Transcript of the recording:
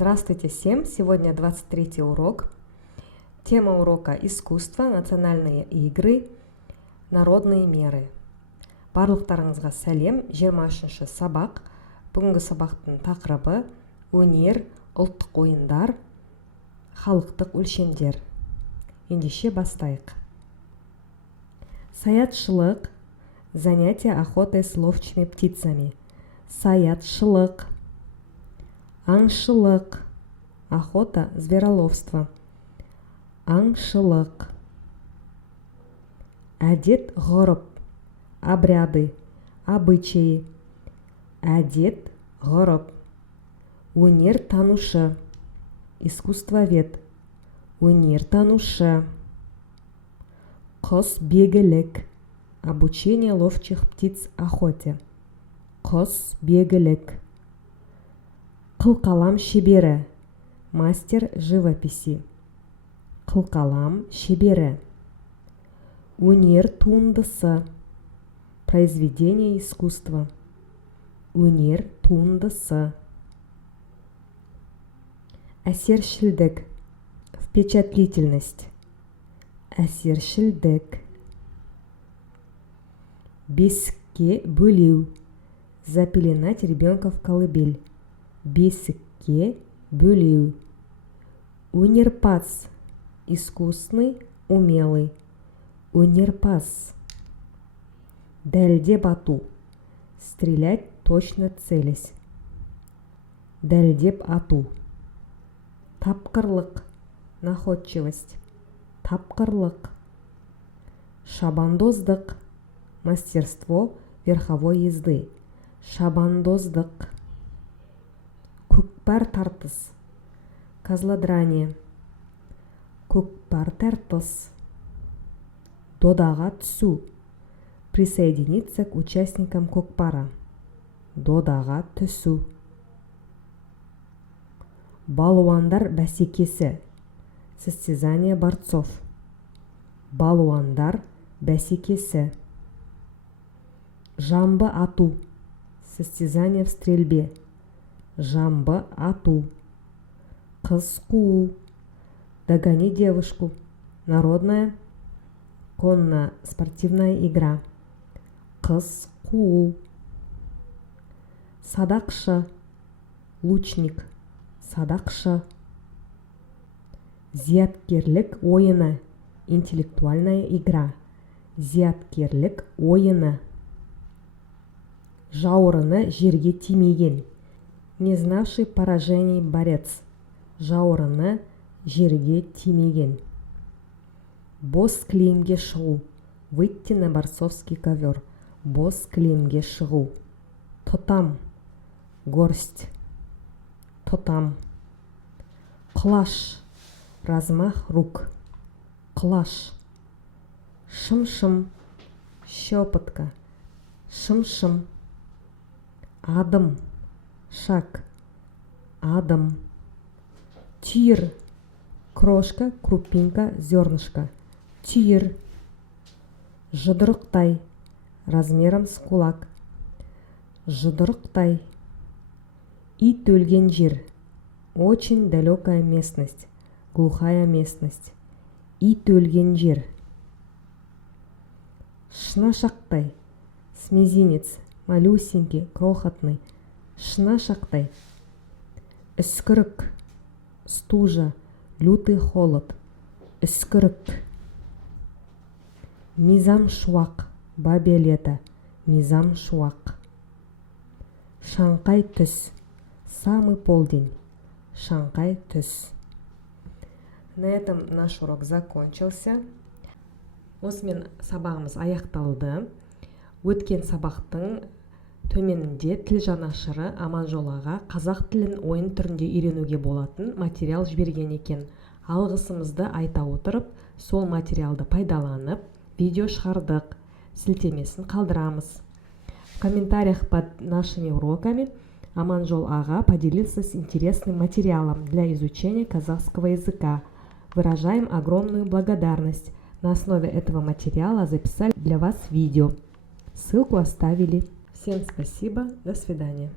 Здравствуйте всем! Сегодня 23 урок. Тема урока «Искусство, национальные игры, народные меры». Барлықтарыңызға сәлем. 23-ші сабақ. Бүгінгі сабақтың тақырыбы өнер, ұлттық ойындар, халықтық өлшемдер. Ендеше бастайық. Саятшылық, занятие охотой с ловчими птицами. Саятшылық, аңшылық, охота, звероловство. Аңшылық. Әдет, ғұрып, обряды, обычаи. Әдет, ғұрып. Өнер танушы, искусствовед. Өнер танушы. Құс бегілік, обучение ловчих птиц охоте. Құс бегілік. Қылқалам шебері, мастер живописи. Қылқалам шебері. Өнер туындысы, произведение искусства. Өнер туындысы. Әсершілдік, впечатлительность. Әсершілдік. Бесікке бөлеу, запеленать ребенка в колыбель. Бесікке бөлеу. Өнерпаз, искусный, умелый. Өнерпаз. Дәлдеп ату, стрелять точно целясь. Дәлдеп ату. Тапқырлық, находчивость. Тапқырлық. Шабандоздық, мастерство верховой езды. Шабандоздық. Көкпар тартыс, козлодрание. Көкпар тартыс. Додаға түсу, присоединиться к участникам көкпара. Додаға түсу. Балуандар бәсекесі, состязание борцов. Балуандар бәсекесі. Жамбы ату, состязание в стрельбе. Жамбы ату. Қыз қуу, догони девушку. Народная конно-спортивная игра. Қыз қуу. Садақшы, лучник. Садақшы. Зияткерлік ойыны, интеллектуальная игра. Зияткерлік ойыны. Жауырыны жерге тимеген, не знавший поражений борец. Жауырыны жерге тимеген. Бос кілемге шығу, выйти на борцовский ковер. Бос кілемге шығу. Тұтам, горсть. Тұтам. Құлаш, размах рук. Құлаш. Шым-шым, щепотка. Шым-шым. Адым, шаг. Адым. Түйір, крошка, крупинка, зернышко. Түйір. Жұдырықтай, размером с кулак. Жұдырықтай. Ит өлген жер, очень далекая местность, глухая местность. Ит өлген жер. Шнашақтай, смезинец, малюсенький, крохотный. Шнашақтай. Үскірік, стужа, лютый холод. Үскірік. Мизам шуақ, бабе лето. Мизам шуақ. Шаңқай түс, самый полдень. Шаңқай түс. На этом наш урок закончился. Осымен сабағымыз аяқталды. Өткен сабақтың төменінде тіл жанашыры Аманжол аға қазақ тілін ойын түрінде үйренуге болатын материал жіберген екен. Алғысымызды айта отырып, сол материалды пайдаланып, видео шығардық. Сілтемесін қалдырамыз. В комментариях под нашими уроками Аманжол ага поделился с интересным материалом для изучения казахского языка. Выражаем огромную благодарность. На основе этого материала записали для вас видео. Ссылку оставили. Всем спасибо. До свидания.